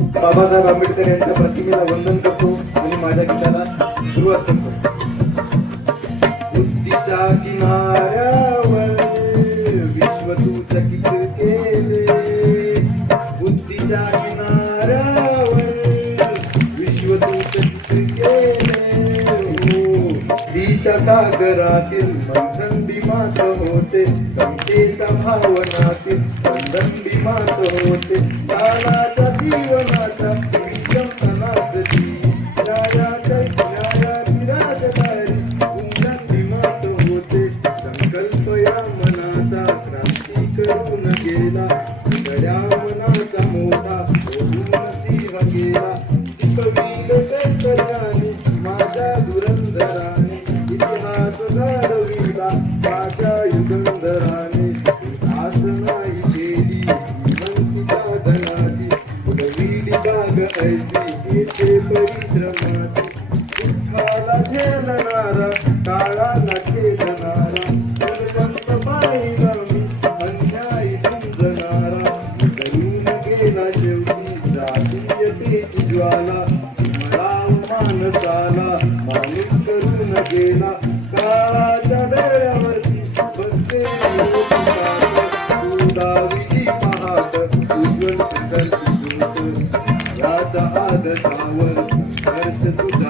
बाबासाहेब आंबेडकर यांच्या प्रतिमेला वंदन करतो आणि माझ्या गीताला सुरुवात करतो. बुद्धीच्या किनाऱ्यावर विश्व तू केले. बुद्धीच्या किनाऱ्यावर विश्व तू केले. हो सागरातील मंथन बिमात होते. समतेच्या भावनातील बंधन बिमात होते. गेला गड्या मोठा होऊन गेला शिकविल शेतकऱ्याने माझ्या धुरंधराने इतिहास घडविला माझ्या युगंधराने. आस नाही केली श्रीमंतीच्या धनाची बाग ऐसी येथे परिश्रमाची. दुःखाला झेलणारा अन्यायी गेला शेवटी ज्वाला मला मानसाला माणूस करून गेला काळाच्या डोळ्यावरती बसते पाहत उज्ज्वल आदर्श तुझा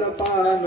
पान